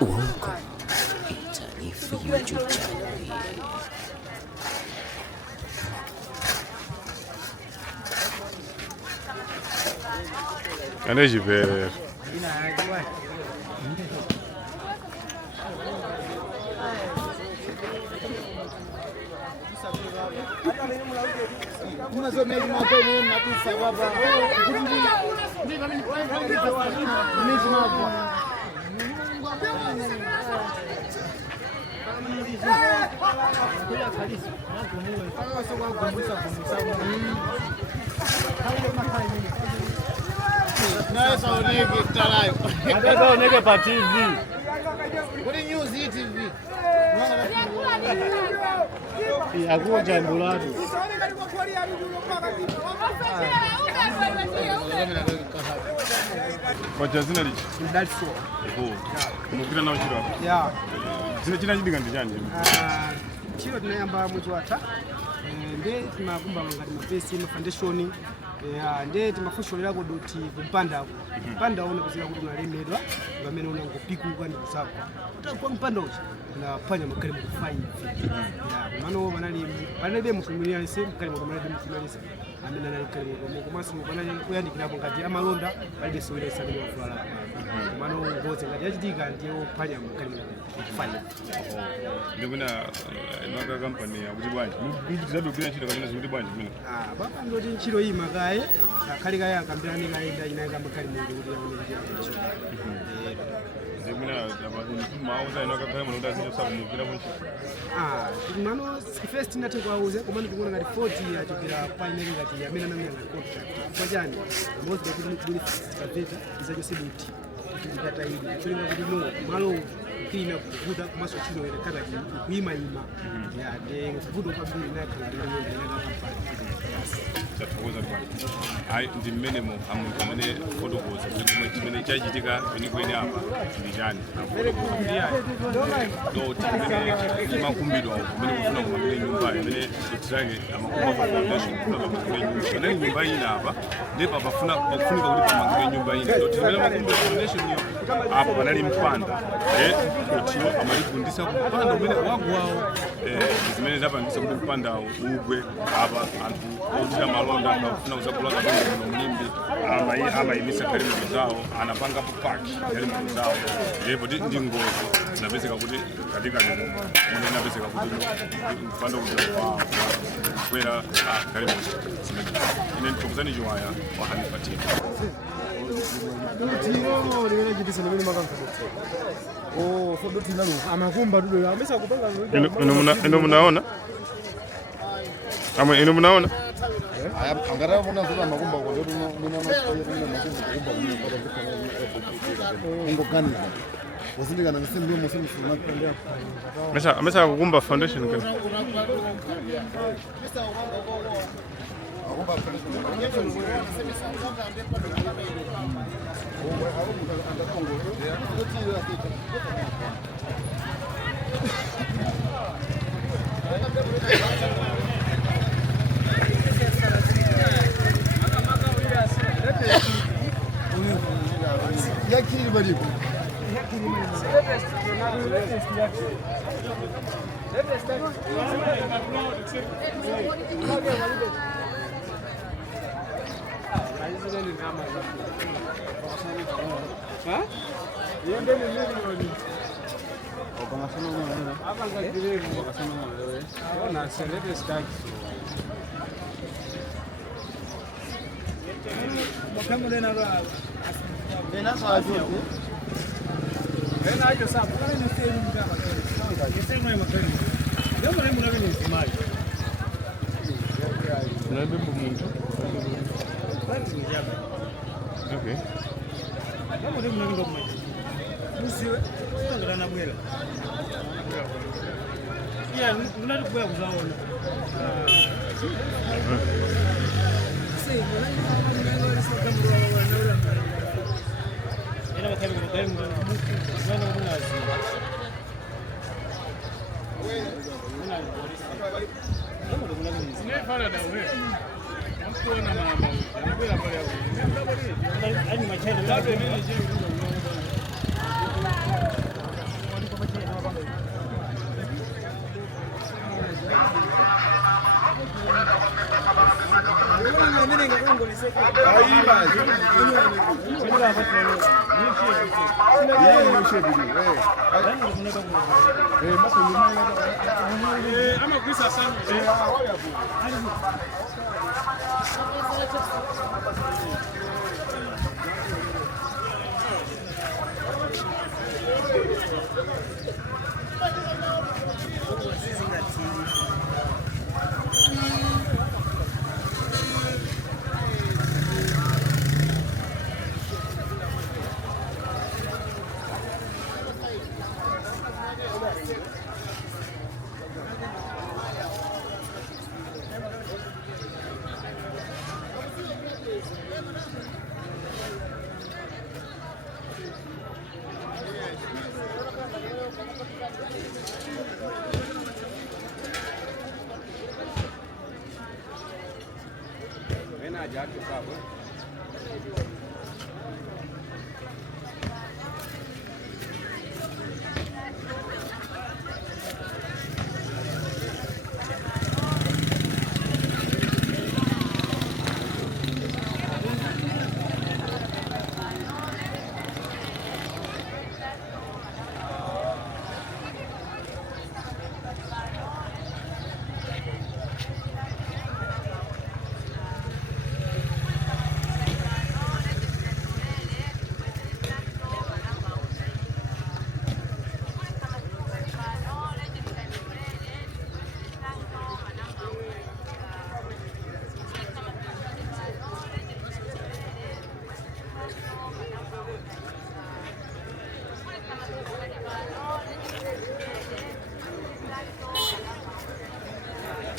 Uongo itaarifu YouTube channel hii. Anejipeleka Naweza oneke talayo. nataka oneke pa TV. Kuri news hii TV. Yakuwa jambo latu. Kwa jazina lichi? Ndaliso. Mukira na uchiro? Ya. Zina china chidinga ndichanje? Chiro tinayamba mwezi wa 3. Nde timakumba ngati mapesi ma foundation nde timafushulira kudoti kumpanda mpanda una kuzira kuti unalemedwa ngamene unangopiku kwani kusakwa kwa mpanda uchi unapanya makali mu 5 mano banalibe musumulira ise mkali mu banalibe musumulira ise amene anali kali mu komanso banali kuyandikirapo ngati amalonda balibe sowera isali wa fulala mano ngoze ngati achitika ndiyo panya makali mu 5 ndikuna nwaka company akuti bwanji mubitizabe kugwira ntchito kapena zikuti bwanji mina baba ndoti ntchito iyi makaye akhali kaya akambirani kaenda inayika makali mu kuti yaonekera ndikuna mauza nwaka kale muno ndazinyo sabu mukira kunchi mano first tinathe kwauze komano tikuona ngati 40 achokera paineli ngati amene anamenya contract kwa chani most of them kuli kaveta izacho sebuti tikata ili kulinga kuti no malo kina kuvuta kumaso chino ile kata kuima ya de kuvuta kwa bili na kala ndio ndio tatukoza kwa ai ndi minimum amungamene fotokoza kuti chimene chachitika kwenikweni apa ndijani ndo timene makumbidwa kumene kufuna kumangire nyumba imene itirage amakumba foundation kufuna kumangire nyumba imene nyumba ina apa ndipo pafunika kuti pamangire nyumba ina ndo timene makumbidwa foundation apa panali mpanda kuti amalifundisa kupanda umene wagwawo zimene zapangisa kuti mpanda ugwe apa anthu ochita malonda akafuna kuzagula katundu muno mulimbi amayimisa kalimero zawo anapangapo paki yalimero zawo ndipo ndi ngozi zinapezeka kuti katika mune inapezeka kuti mpanda kwera kalimero zimene ine nditokuzani chiwaya wa hanifatina Dutiro limene chitisa limene makamfa. So doti nalo amakumba dudo amesa kupanga ino munaona? Ama ino munaona? Angara bona kuba makumba kwa ndio mimi makumba ngokani. Wasindika na ndio msimu tunapendea. Amesa kukumba foundation kana. Yakiri bali. Okay.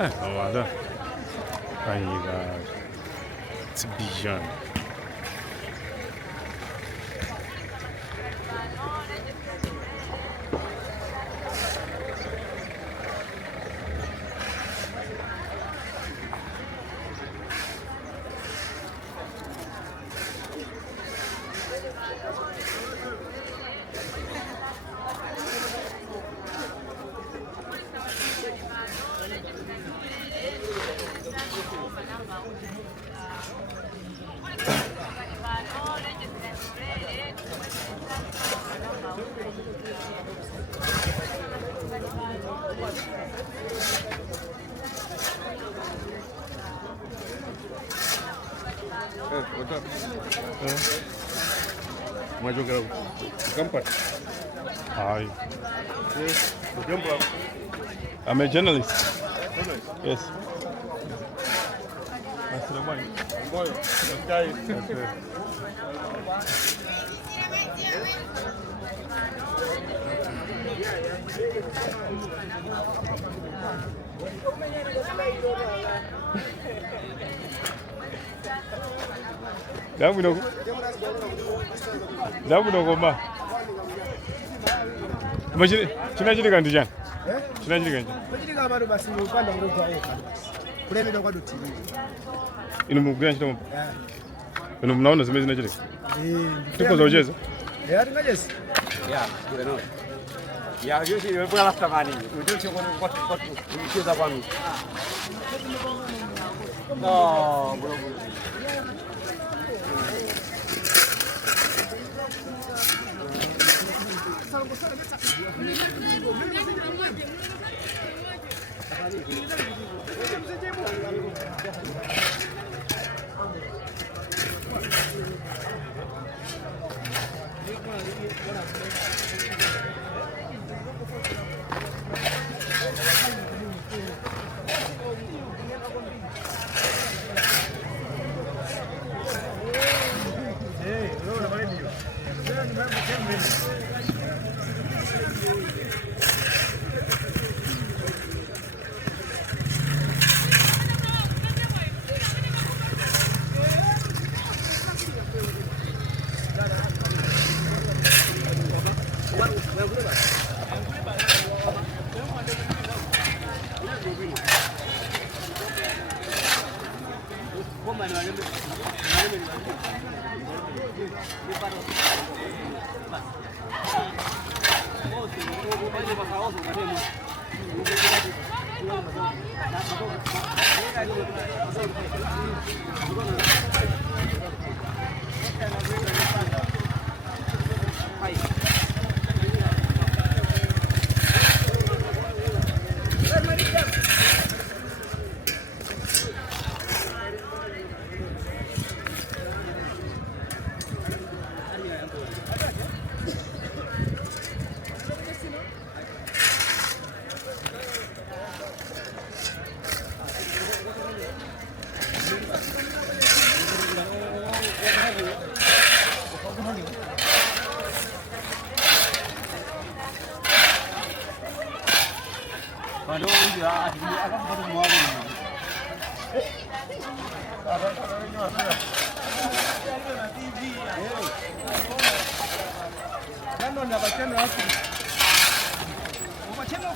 Voilà. C'est bien. Mas jogar campo. Hi. I'm a journalist. Yes. Damu no goma. Imagine chinachiri kantu chani? Chinachiri kantu. Kuchitika bado basi upanda mdogo wake basi. Kuleme ndo kwa doti. Ino muganya chito. Ino mnaona zimezi zinachiri. Tuko za uchezo. Tingachezi. Kule no. Yoshi nimepona last tamani. Ujoshi kwa kucheza kwani. No, bro. Channel